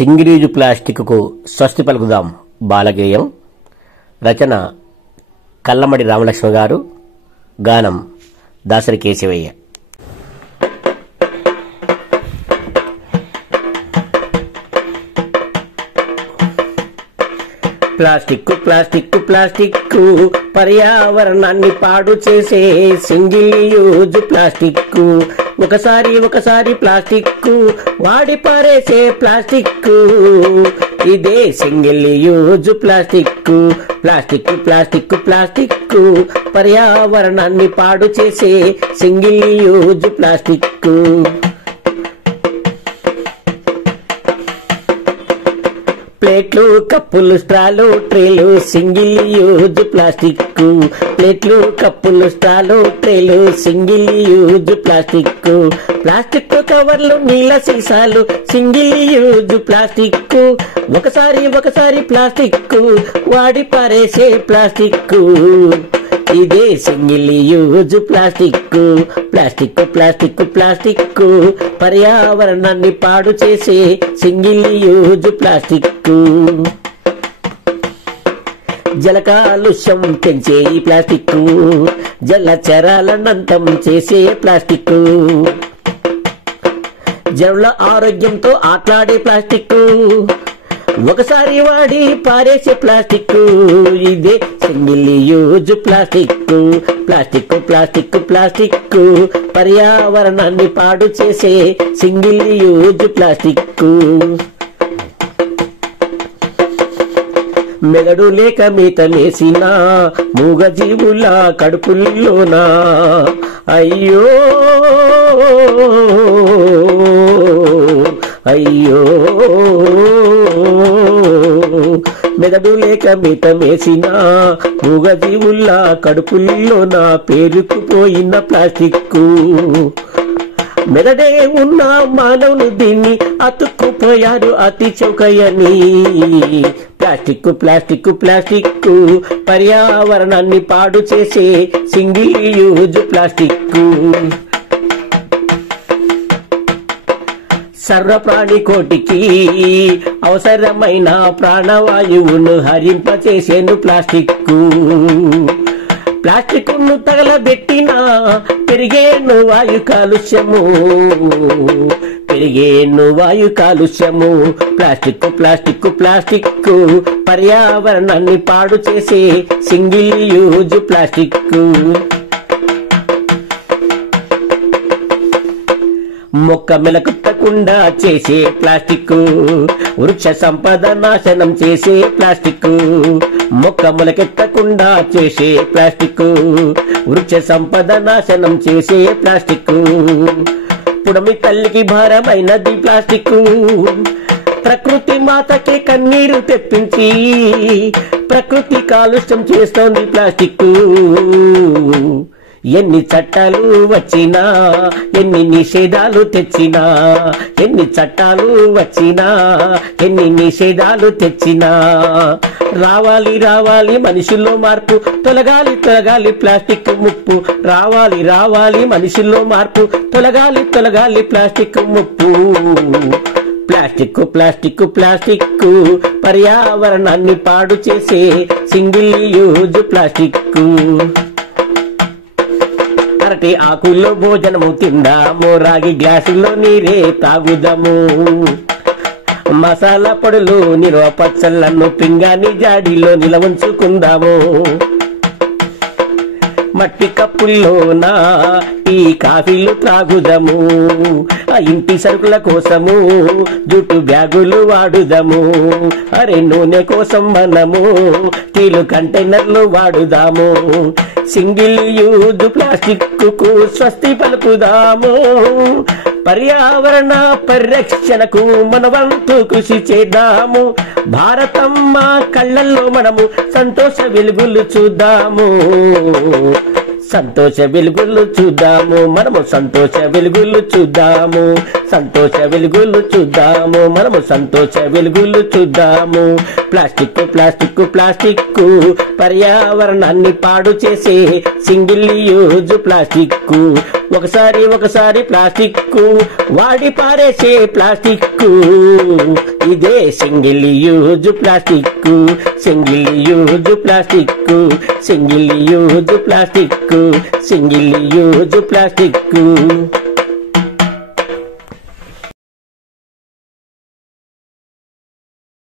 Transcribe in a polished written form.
Single use plastic స్వస్తి పలుకుదాం బాలగేయం. రచన కల్లమడి రామలక్ష్మి గారు. గానం Dasari Keshavaiah. Plastic plastic plastic పర్యావరణాన్ని పాడు చేసే సింగిల్ యూజ్ ప్లాస్టిక్. ఒకసారి ప్లాస్టిక్ వాడి పారేసే ప్లాస్టిక్. ఇదే single use plastic. Plastic plastic plastic పర్యావరణాన్ని పాడు చేసే సింగిల్ యూజ్ ప్లాస్టిక్. ప్లేట్లు కప్పులు స్ట్రాలు ట్రేలు సింగిల్ యూజ్ ప్లాస్టిక్. ప్లేట్లు కప్పులు స్ట్రాలు ట్రేలు సింగిల్ యూజ్ ప్లాస్టిక్. ప్లాస్టిక్ కవర్లు నీళ్ళ సీసాలు సింగిల్ యూజ్ ప్లాస్టిక్. ఒకసారి ప్లాస్టిక్ వాడి పారేసే ప్లాస్టిక్. ఇదే single use plastic. Plastic plastic plastic పర్యావరణాన్ని పాడు చేసే సింగిల్ యూజ్ ప్లాస్టిక్. జల కాలుష్యం పెంచే ఈ ప్లాస్టిక్. జలచరాలనంతం చేసే ప్లాస్టిక్. జనుల ఆరోగ్యంతో ఆట్లాడే ప్లాస్టిక్. ఒకసారి వాడి పారేసే ప్లాస్టిక్. ఇదే single use plastic. Plastic plastic plastic పర్యావరణాన్ని పాడు చేసే సింగిల్ యూజ్ ప్లాస్టిక్. మెదడు లేక మేతలేసిన మూగజీవుల కడుపుల్లోనా అయ్యో అయ్యో. మెదడు లేక మితమేసిన మూగజీవుల కడుపుల్లోన పేరుకుపోయిన ప్లాస్టిక్. మెదడే ఉన్న మానవులు దీన్ని అతుక్కుపోయారు అతి చౌకయని. ప్లాస్టిక్ ప్లాస్టిక్ ప్లాస్టిక్ పర్యావరణాన్ని పాడు చేసే సింగిల్ యూజ్ ప్లాస్టిక్. సర్వప్రాణి కోటికి అవసరమైన ప్రాణవాయువును హరింపచేసేను ప్లాస్టిక్. ప్లాస్టిక్ ను తగలబెట్టినా పెరిగేను వాయు కాలుష్యము. పెరిగేను వాయు కాలుష్యము. ప్లాస్టిక్ ప్లాస్టిక్ ప్లాస్టిక్ పర్యావరణాన్ని పాడు చేసే సింగిల్ యూజ్ ప్లాస్టిక్. మొక్క మెలకుట్టకుండా చేసే ప్లాస్టిక్. వృక్ష సంపద నాశనం చేసే ప్లాస్టిక్. మొక్క మొలకెత్తకుండా చేసే ప్లాస్టిక్. వృక్ష సంపద నాశనం చేసే ప్లాస్టిక్. పుడమి తల్లికి భారమైనది ప్లాస్టిక్. ప్రకృతి మాతకి కన్నీరు తెప్పించి ప్రకృతి కాలుష్యం చేస్తోంది ప్లాస్టిక్. ఎన్ని చట్టాలు వచ్చినా ఎన్ని నిషేధాలు తెచ్చినా, ఎన్ని చట్టాలు వచ్చినా ఎన్ని నిషేధాలు తెచ్చినా, రావాలి రావాలి మనుషుల్లో మార్పు. తొలగాలి తొలగాలి ప్లాస్టిక్ ముప్పు. రావాలి రావాలి మనుషుల్లో మార్పు. తొలగాలి తొలగాలి ప్లాస్టిక్ ముప్పు. ప్లాస్టిక్ ప్లాస్టిక్ ప్లాస్టిక్ పర్యావరణాన్ని పాడు చేసే సింగిల్ యూజ్ ప్లాస్టిక్. అరటి ఆకుల్లో భోజనము తిందాము. రాగి గ్లాసుల్లో నీరే తాగుదాము. మసాలా పొడులు నిల్వ పచ్చళ్ళను పింగాని జాడీలో నిలవంచుకుందాము. మట్టి కప్పుల్లోన టీ కాఫీలు త్రాగుదాము. ఇంటి సరుకుల కోసము జుట్టు బ్యాగులు వాడుదాము. అరే నూనె కోసం మనము స్టీలు కంటైనర్లు వాడుదాము. సింగిల్ యూజ్ ప్లాస్టిక్ కు స్వస్తి పలుకుదాము. పర్యావరణ పరిరక్షణకు మన వంతు కృషి చేద్దాము. భారతమ్మ కళ్ళల్లో మనము సంతోష వెలుగులు చూద్దాము. సంతోష వెలుగులు చూద్దాము. మనము సంతోష వెలుగులు చూద్దాము. సంతోష వెలుగులు చూద్దాము. మనము సంతోష వెలుగులు చూద్దాము. ప్లాస్టిక్ ప్లాస్టిక్ ప్లాస్టిక్ పర్యావరణాన్ని పాడు చేసే సింగిల్ యూజ్ ప్లాస్టిక్. ఒకసారి ప్లాస్టిక్ వాడి పారేసే ప్లాస్టిక్. ఇదే single use plastic, single use plastic, single use plastic, single use plastic.